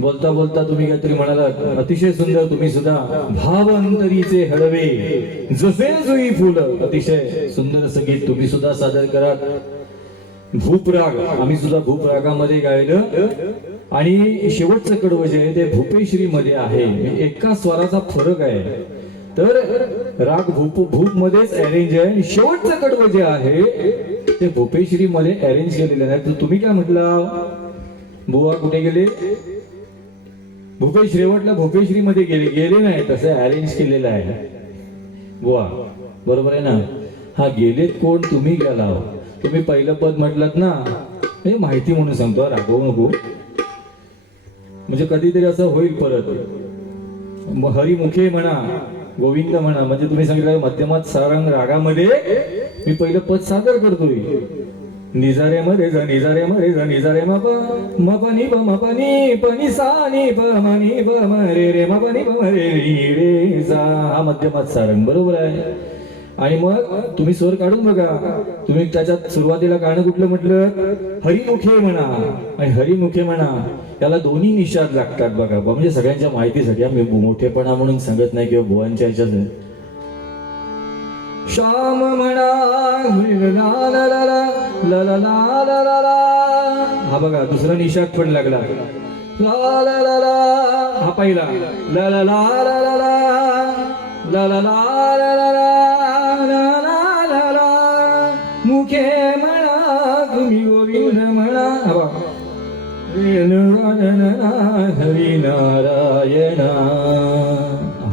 बोलता बोलता तुम्ही काहीतरी म्हणालात. अतिशय सुंदर तुम्ही सुद्धा. भाव अंतरीचे हळवे. जसे जुई फुल. अतिशय सुंदर संगीत तुम्ही सुद्धा सादर करा. भूपराग आम्ही सुद्धा भूपरागामध्ये गायलं. आणि शेवटचं कडवं जे आहे ते भूपेश्री मध्ये आहे एका स्वराचा फरक आहे. तर राग भूप भूप मध्येच अरेंज आहे शेवटचं कडवं जे आहे ते भोपेश्री मध्ये अरेंज केलेलं नाही. तर तुम्ही काय म्हटला? बुवा कुठे गेले? भूपेश रेवटला भूपेश्री मध्ये गेले. गेले नाही तसं अरेंज केलेलं आहे. बुवा बरोबर आहे ना? हा गेलेत कोण? तुम्ही गेला हो. तुम्ही पहिलं पद म्हटलात ना? हे माहिती म्हणून सांगतो हा, रागवू नको. म्हणजे कधीतरी असं होईल परत. हरिमुखे म्हणा गोविंद म्हणा म्हणजे तुम्ही सांगितलं मध्यमात सारंग रागामध्ये मी पहिलं पद सादर करतोय निजारे मरे ज निजारे मरे ज निजारे मप मपनी प मपनी पनी सानी प मनी प मरे सा रे रे प मरे रे री रे सा हा मध्यमात सारंग बरोबर आहे. आणि मग तुम्ही स्वर काढून बघा. तुम्ही त्याच्यात सुरुवातीला गाणं कुठलं म्हटलं? हरिमुखे म्हणा. आणि हरिमुखे म्हणा याला दोन्ही निषाद लागतात बघा. म्हणजे सगळ्यांच्या माहितीसाठी आम्ही मोठेपणा म्हणून सांगत नाही किंवा बुवांच्या ह्याच्यात श्याम म्हणा हा बघा दुसरा निशाद पण लागला हा पहिला मुखे म्हणा तुम्ही गोविंद म्हणा हवा हरी नारायण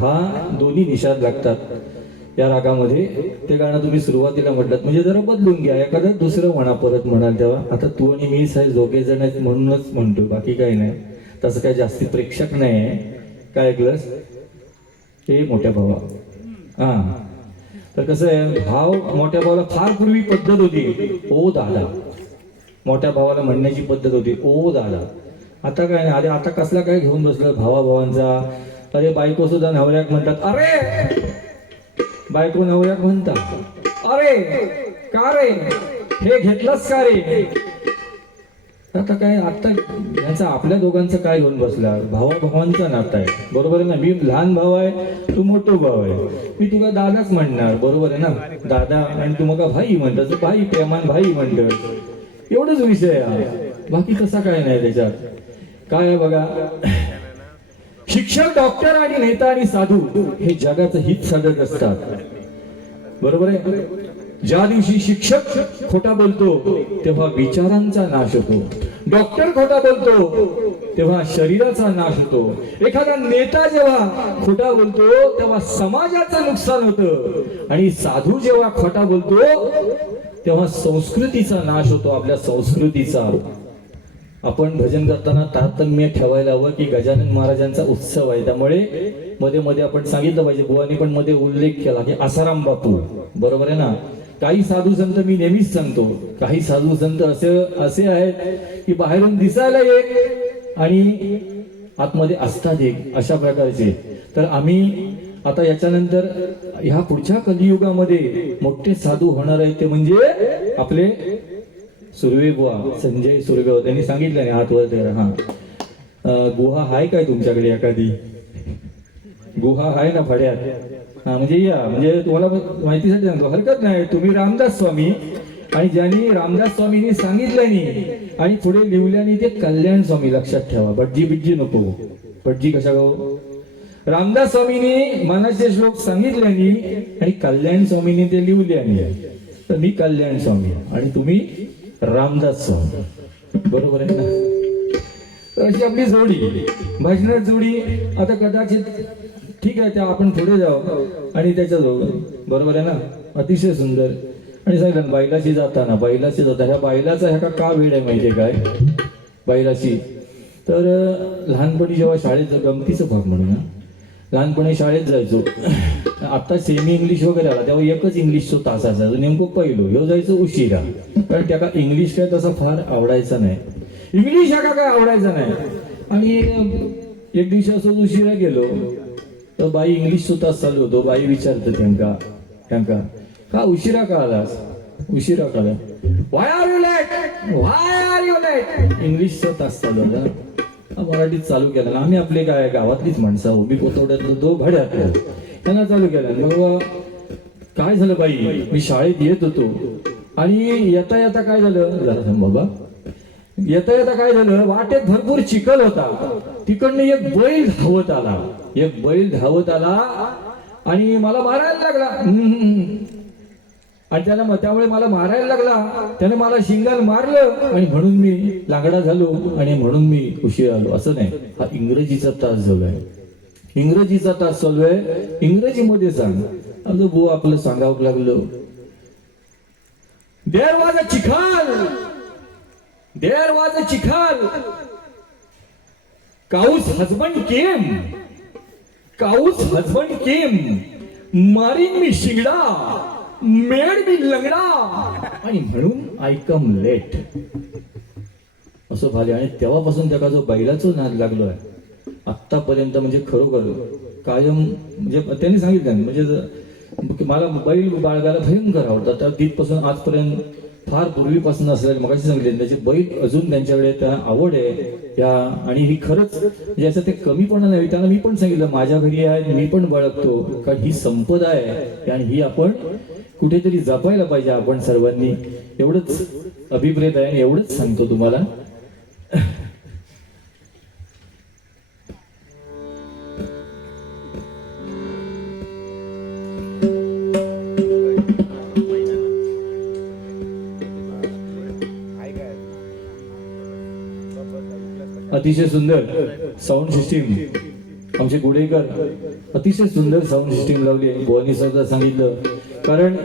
हा दोन्ही निषाद लागतात या रागामध्ये ते गाणं तुम्ही सुरुवातीला म्हटलं म्हणजे जरा बदलून घ्या. एखादं दुसरं म्हणा परत म्हणाल तेव्हा. आता तू आणि मी साहेब दोघे जण आहेत म्हणूनच म्हणतो बाकी काही नाही. तसं काय जास्ती प्रेक्षक नाही आहे. काय ऐकलंस? हे मोठ्या भावा. हा. तर कसं आहे भाव मोठ्या भावाला फार पूर्वी पद्धत होती. ओ दादा. मोठ्या भावाला म्हणण्याची पद्धत होती. ओ दादा. आता काय नाही. अरे आता कसला काय घेऊन बसलं? भावा भावांचा. अरे बायको सुद्धा नवऱ्याक म्हणतात अरे बायको नवऱ्या म्हणतात अरे का रे? हे घेतलंच का रे? आता काय आता यांचा आपल्या दोघांचं काय घेऊन बसला? भावा भावांचा नाता आहे. बरोबर आहे ना? मी लहान भाव आहे तू मोठो भाव आहे. मी तुला दादाच म्हणणार बरोबर आहे ना? दादा आणि तू मग भाई म्हणतो भाई प्रेमान भाई म्हणतो एवढंच विषय आहे बाकी तसा काय नाही त्याच्यात. काय बघा? शिक्षक डॉक्टर आणि नेता आणि साधू हे जगाचं हित साधत असतात. बरोबर आहे? ज्या दिवशी शिक्षक खोटा बोलतो तेव्हा विचारांचा नाश होतो. डॉक्टर खोटा बोलतो तेव्हा शरीराचा नाश होतो. एखादा नेता जेव्हा खोटा बोलतो तेव्हा समाजाचं नुकसान होतं. आणि साधू जेव्हा खोटा बोलतो तेव्हा संस्कृतीचा नाश होतो आपल्या संस्कृतीचा. आपण भजन करताना तारतम्य ठेवायला हवं की गजानन महाराजांचा उत्सव आहे. त्यामुळे मध्ये मध्ये आपण सांगितलं पाहिजे बुवानी पण मध्ये उल्लेख केला की आसाराम बापू. बरोबर आहे ना? काही साधू संत मी नेहमीच सांगतो. काही साधू संत असे असे आहेत की बाहेरून दिसायला एक आणि आतमध्ये असतात एक अशा प्रकारचे. तर आम्ही आता याच्यानंतर ह्या पुढच्या कलियुगामध्ये मोठे साधू होणार आहेत ते म्हणजे आपले सुर्वे बुवा संजय सुर्वे त्यांनी सांगितलं नाही हात वर करा हा. गुहा आहे काय तुमच्याकडे एखादी? गुहा आहे ना फड्यात? हा म्हणजे या म्हणजे तुम्हाला माहितीसाठी सांगतो हरकत नाही. तुम्ही रामदास स्वामी आणि ज्यांनी रामदास स्वामींनी सांगितलं नाही आणि पुढे लिहिल्याने ते कल्याण स्वामी लक्षात ठेवा. भटजी बिटजी नको. भटजी कशा गो? रामदास स्वामींनी मनाचे श्लोक सांगितल्याने आणि कल्याण स्वामींनी ते लिहिल्याने तर मी कल्याण स्वामी आणि तुम्ही? रामदास बरोबर आहे ना? तर अशी आपली जोडी भजनात जोडी आता कदाचित ठीक आहे त्या आपण पुढे जाऊ आणि त्याच्या जाऊ बरोबर आहे ना? अतिशय सुंदर. आणि सांगितलं बैलाशी जाताना बैलाशी जाता ह्या बैलाचा ह्या का वेळ आहे माहितीये काय? बैलाची तर लहानपणी जेव्हा शाळेचं गमतीचं भाग म्हणून ना लहानपणी शाळेत जायचो. आता सेमी इंग्लिश वगैरे आला तेव्हा एकच इंग्लिशचो तास असायचं. नेमकं पहिलो ह्यो जायचो उशिरा. कारण त्याला इंग्लिश काय तसा फार आवडायचा नाही. इंग्लिश हा काय आवडायचा नाही? आणि एक दिवशी असं उशिरा गेलो तर बाई इंग्लिश तास चालू होतो. बाई विचारतो त्यांका त्यांका का उशिरा का आलास? उशिरा का आला why are you late why are you late इंग्लिशचा तास चालू होता. मराठीत चालू केला. आम्ही आपले काय गावातलीच माणसं उभी कोथवड्यातलं तो भाड्यात त्यांना चालू केला. मग काय झालं बाई? मी शाळेत येत होतो. आणि येता येता काय झालं? बाबा. येता येता काय झालं? वाटेत भरपूर चिखल होता. तिकडनं एक बैल धावत आला. एक बैल धावत आला आणि मला मारायला लागला. आणि त्याला मग त्यामुळे मला मारायला लागला. त्याने मला शिंगाल मारलं आणि म्हणून मी लागडा झालो आणि म्हणून मी उशीर आलो. असं नाही. हा इंग्रजीचा तास झाला आहे. इंग्रजीचा तास चालू आहे. इंग्रजीमध्ये सांग. आमचं बो आपलं सांगावं लागलं. There was a चिखाल. There was a चिखाल. काऊस husband came. काऊस husband केम. मारीन मी शिंगडा. मेड बी लंगडा. आणि म्हणून आय कम लेट असं झाले आणि तेव्हापासून त्याला जो बैलाचो नाद लागलो आहे. आतापर्यंत म्हणजे खरोखर कायम म्हणजे त्यांनी सांगितलं म्हणजे मला बैल बाळगायला भयंकर आवडतात त्या तिथपासून आजपर्यंत फार पूर्वीपासून असलेले मगाशी सांगितले. त्याचे बैल अजून त्यांच्याकडे त्या आवड आहे. या आणि ही खरंच म्हणजे असं ते कमीपणा नाही. त्यांना मी पण सांगितलं माझ्या घरी आहे मी पण बाळगतो. कारण ही संपदा आहे. आणि ही आपण कुठेतरी जपायला पाहिजे आपण सर्वांनी. एवढंच अभिप्रेत आहे आणि एवढंच सांगतो तुम्हाला. अतिशय सुंदर साऊंड सिस्टीम आमचे गुडेकर अतिशय सुंदर साऊंड सिस्टीम लावली आहे भुवानी सरदा सांगितलं. कारण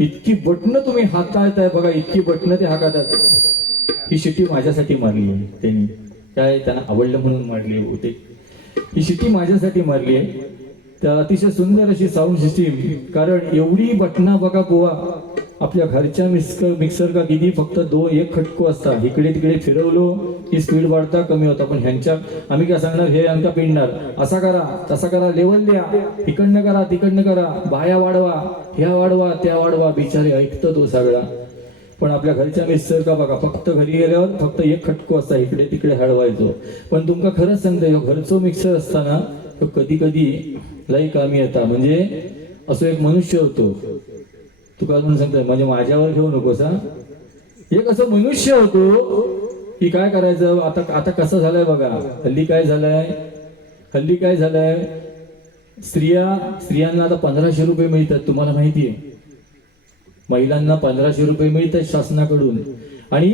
इतकी बटणं तुम्ही हाताळताय बघा इतकी बटणं ते हाकातात ही शिट्टी माझ्यासाठी मारली आहे त्यांनी. काय त्यांना आवडलं म्हणून मारली होते ही शिट्टी माझ्यासाठी मारली आहे. तर अतिशय सुंदर अशी साऊंड सिस्टीम कारण एवढी बटना बघा गोवा आपल्या घरच्या मिक्सर मिक्सर का किती फक्त दोन एक खटको असता इकडे तिकडे फिरवलो की स्पीड वाढता कमी होता. पण ह्यांच्या आम्ही काय सांगणार? हे अंका पिंडणार. असा करा तसा करा. लेवल द्या. इकडनं करा तिकडनं करा. बाया वाढवा. ह्या वाढवा त्या वाढवा बिचारे ऐकतो तो सगळा. पण आपल्या घरच्या मिक्सर का बघा फक्त घरी गेल्यावर फक्त एक खटको असता इकडे तिकडे हळवायचो. पण तुमका खरंच सांगतो ह्यो घरचो मिक्सर असताना तो कधी कधी लई कामी येता. म्हणजे असं एक मनुष्य होतो. तुका अजून सांगतोय म्हणजे माझ्यावर घेऊ नकोस हा. एक असं मनुष्य होतो की काय करायचं? आता आता कसं झालंय बघा? हल्ली काय झालंय? हल्ली काय झालंय? स्त्रिया स्त्रियांना आता पंधराशे रुपये मिळतात तुम्हाला माहिती आहे. महिलांना पंधराशे रुपये मिळतात शासनाकडून. आणि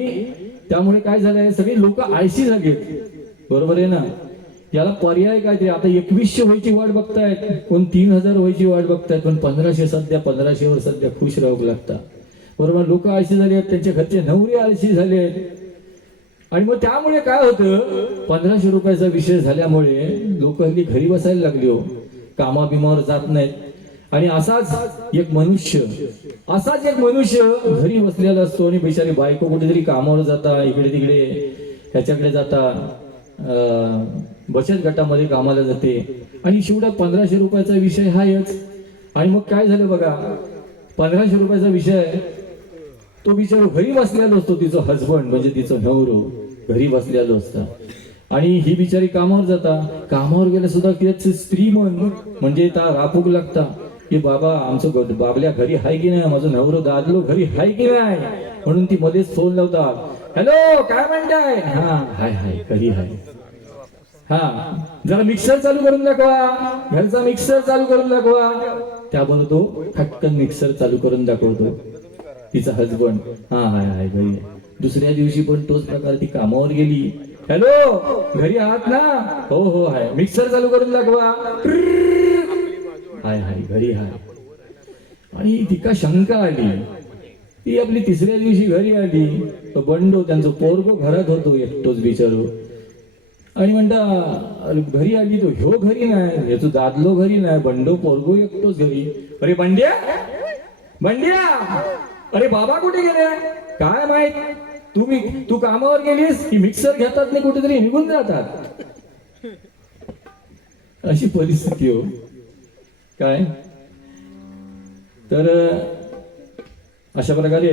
त्यामुळे काय झालंय सगळे लोक आळशी झालेत बरोबर आहे ना? याला पर्याय काय ते? आता एकवीसशे व्हायची वाट बघतायत कोण तीन हजार व्हायची वाट बघतायत पण पंधराशे सध्या पंधराशेवर सध्या खुश राहू लागता बरोबर लोक आळशी झाले आहेत त्यांच्या घरचे नवरे आळशी झाले आहेत. आणि मग त्यामुळे काय होतं? पंधराशे रुपयाचा विषय झाल्यामुळे लोक हल्ली घरी बसायला लागली हो. कामा बिमावर जात नाहीत. आणि असाच एक मनुष्य असाच एक मनुष्य घरी बसलेला असतो आणि बिचारी बायको कुठेतरी कामावर जाता इकडे तिकडे ह्याच्याकडे जाता अं, बचत गटामध्ये कामाला जाते. आणि शेवटा पंधराशे रुपयाचा विषय हायच. आणि मग काय झालं बघा पंधराशे रुपयाचा विषय तो बिचारा घरी बसलेला असतो तिचं हजबंड म्हणजे तिचं नवरो घरी बसलेलो असतं. आणि ही बिचारी कामावर जाता. कामावर गेल्या सुद्धा स्त्री मन म्हणजे ता रापूक लागता. की बाबा आमचं बाबल्या घरी हाय की नाही? माझं नवरो दादलो घरी हाय की नाही? म्हणून ती मध्येच फोन लावतात. हॅलो काय म्हणताय? हा हाय हाय घरी हाय. हा जरा मिक्सर चालू करून दाखवा. घरचा मिक्सर चालू करून दाखवा. त्याबरोबर तो फटकन मिक्सर चालू करून दाखवतो. तिचा हजबंड हा हाय हाय घरी दुसऱ्या दिवशी पण तोच प्रकार ती कामावर गेली. हॅलो घरी आहात ना? हो हो हाय. मिक्सर चालू करून दाखवा. हाय हाय घरी हाय. आणि तिका शंका आली? ती आपली तिसऱ्या दिवशी घरी आली. तो बंडो त्यांचं पोरगो घरात होतो एकटोच बिचारो. आणि म्हणता घरी आली तो ह्यो घरी नाही ह्याचो दादलो घरी नाही बंडो पोरगो एकटोच घरी. अरे बंड्या? बंड्या? अरे बाबा कुठे गेले काय माहीत? तुम्ही तू कामावर गेलीस की मिक्सर घेतात नाही कुठेतरी निघून जातात. अशी परिस्थिती हो. काय? तर अशा प्रकारे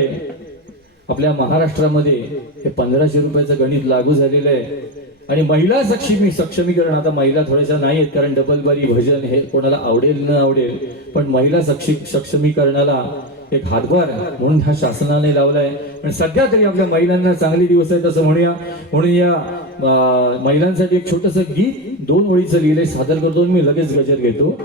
आपल्या महाराष्ट्रामध्ये हे पंधराशे रुपयाचं गणित लागू झालेलं आहे. आणि महिला सक्षमी सक्षमीकरण आता महिला थोड्याशा नाही आहेत कारण डबल बारी भजन हे कोणाला आवडेल न आवडेल पण महिला सक्षी सक्षमीकरणाला एक हातभार म्हणून हा शासनाने लावलाय. पण सध्या तरी आपल्या महिलांना चांगले दिवस आहेत असं म्हणूया. म्हणून या महिलांसाठी एक छोटस गीत दोन ओळीचं लिहिले सादर करतो मी लगेच गजर घेतो.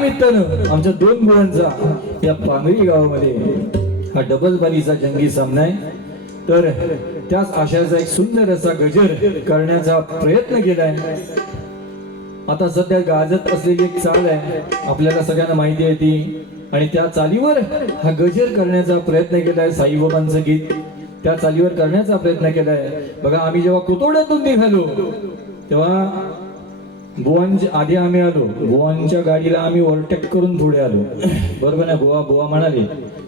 निमित्तानं आमच्या दोन मुलांचा या पांगरी गावामध्ये हा डबल बालीचा जंगी सामना आहे. तर त्याच आशयाचा एक सुंदर असा गजर करण्याचा प्रयत्न केलाय आता सध्या गाजत असलेली एक चाल आहे. आपल्याला सगळ्यांना माहिती आहे ती. आणि त्या चालीवर हा गजर करण्याचा प्रयत्न केलाय साईबाबांचं गीत. त्या चालीवर करण्याचा प्रयत्न केलाय बघा आम्ही जेव्हा कुतोड्यातून निघालो तेव्हा बुवांच्या आधी आम्ही आलो. गोवांच्या गाडीला आम्ही ओव्हरटेक करून पुढे आलो. बरोबर ना बुवा? बुवा म्हणाले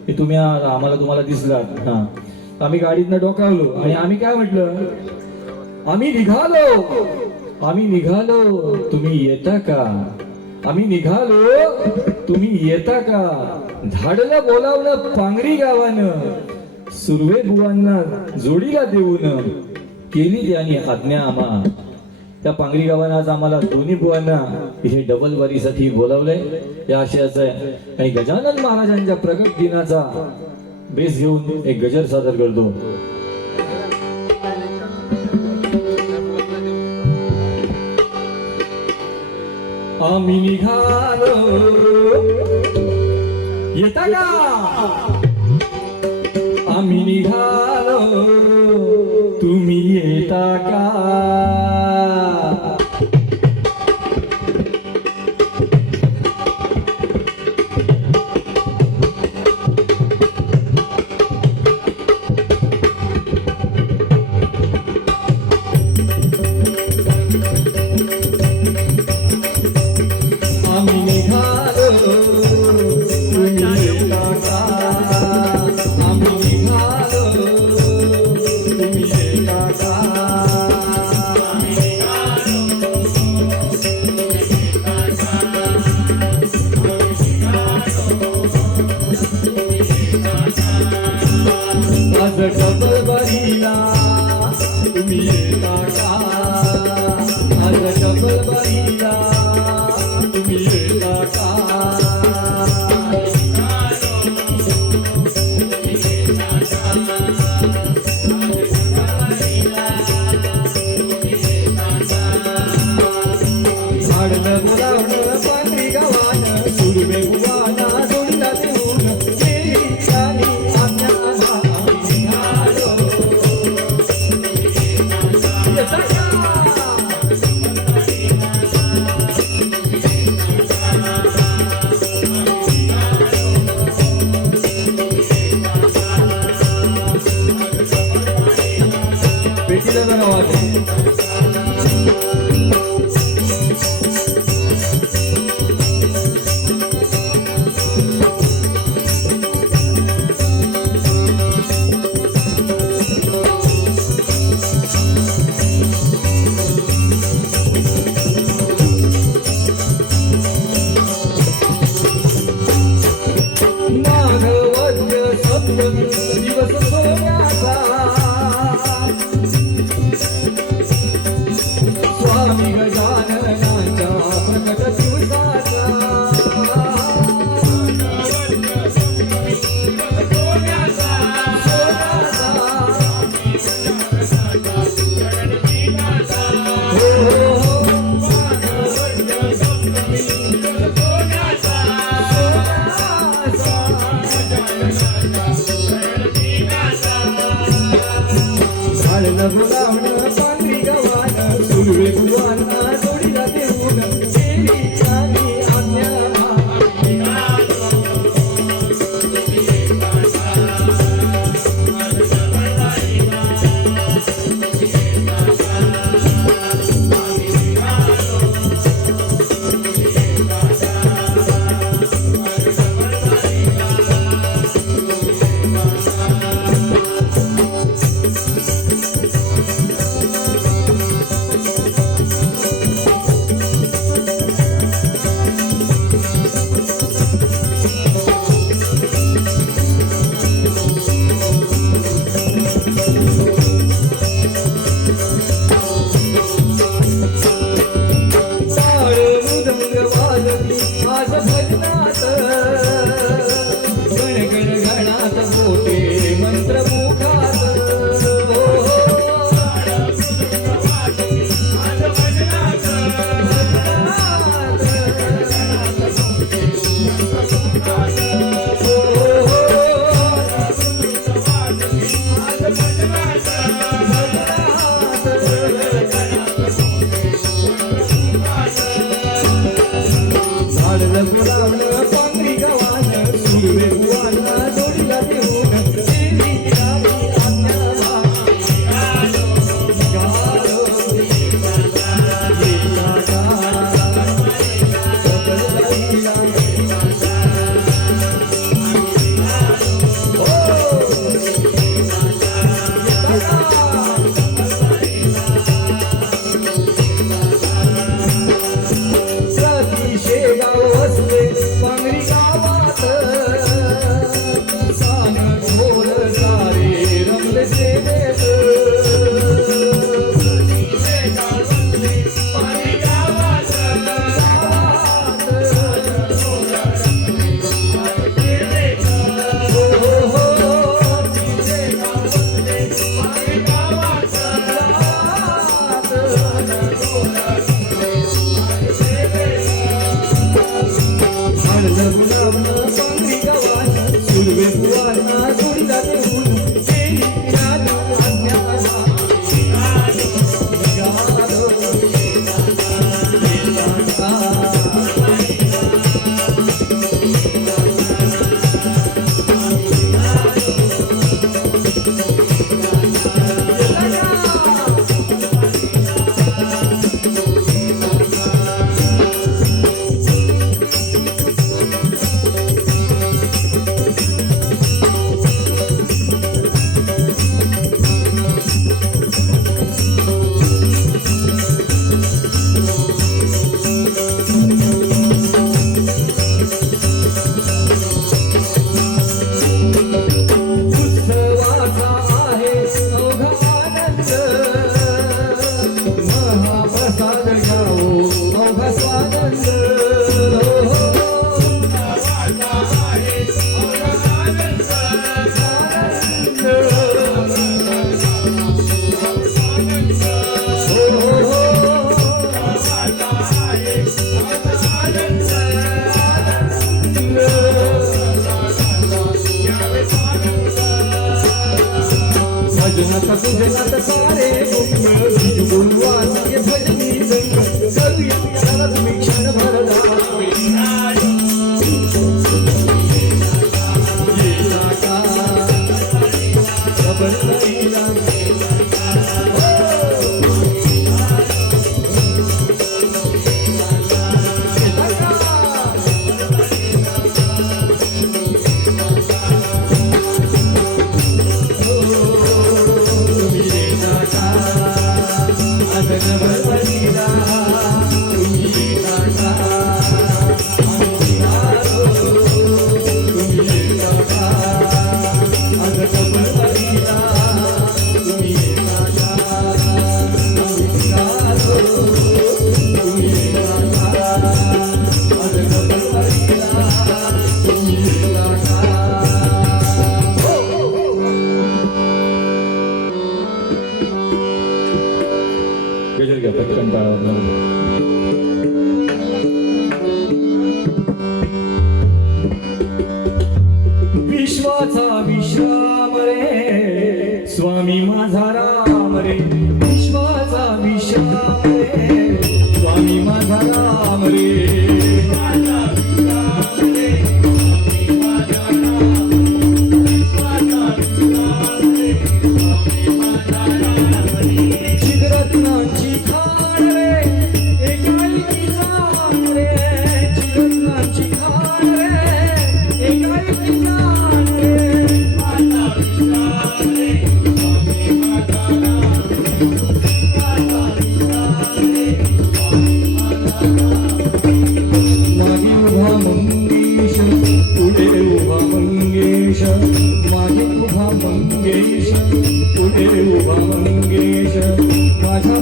की तुम्ही आम्हाला तुम्हाला दिसलात हा. आम्ही गाडीतनं डोकावलो. आणि आम्ही काय म्हटलं? आम्ही निघालो. आम्ही निघालो. तुम्ही येता का? आम्ही निघालो. तुम्ही येता का? झाडला बोलावलं पांगरी गावानं. सुर्वे बुवांना जोडीला देऊन केली त्यांनी आज्ञा आम्हा. त्या पांगरी गावानं आज आम्हाला दोन्ही बुवांना हे डबल वारीसाठी बोलावलंय. या आशयाचं आहे. आणि गजानन महाराजांच्या प्रगट दिनाचा बेस घेऊन एक गजर सादर करतो. आम्ही निघालो. येता का? आम्ही निघालो. तुम्ही येता का?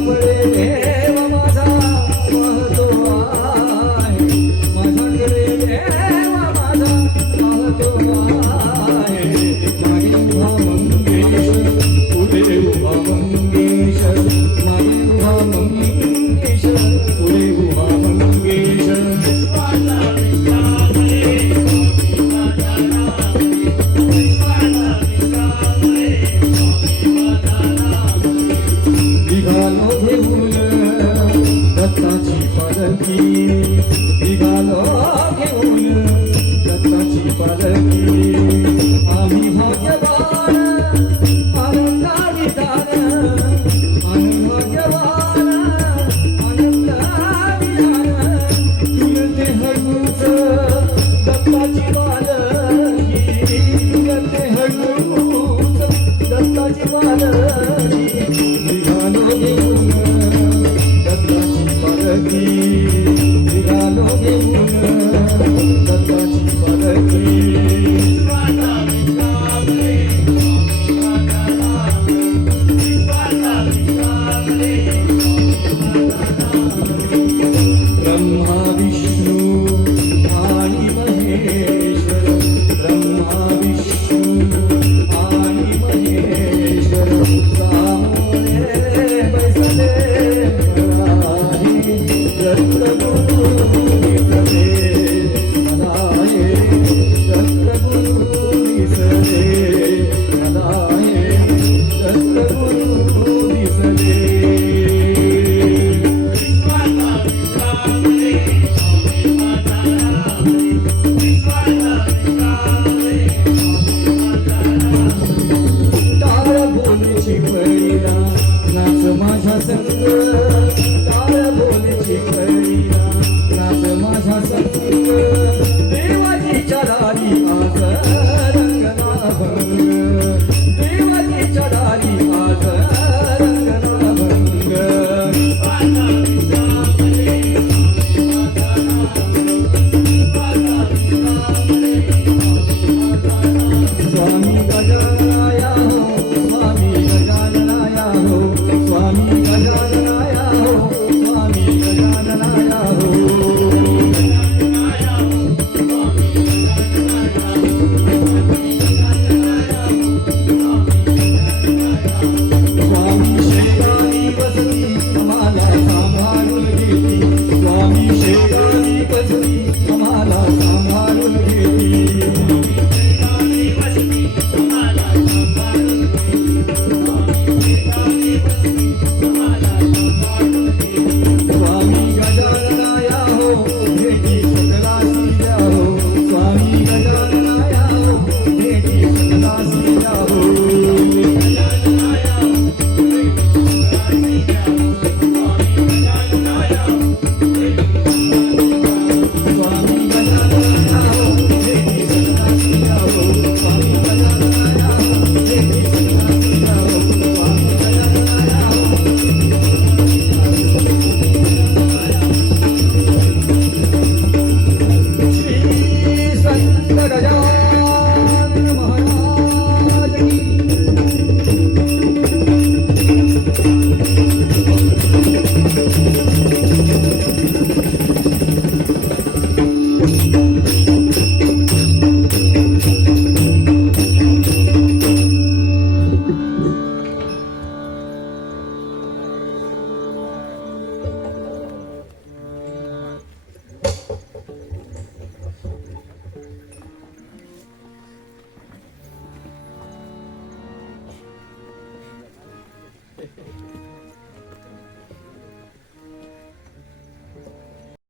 पुढे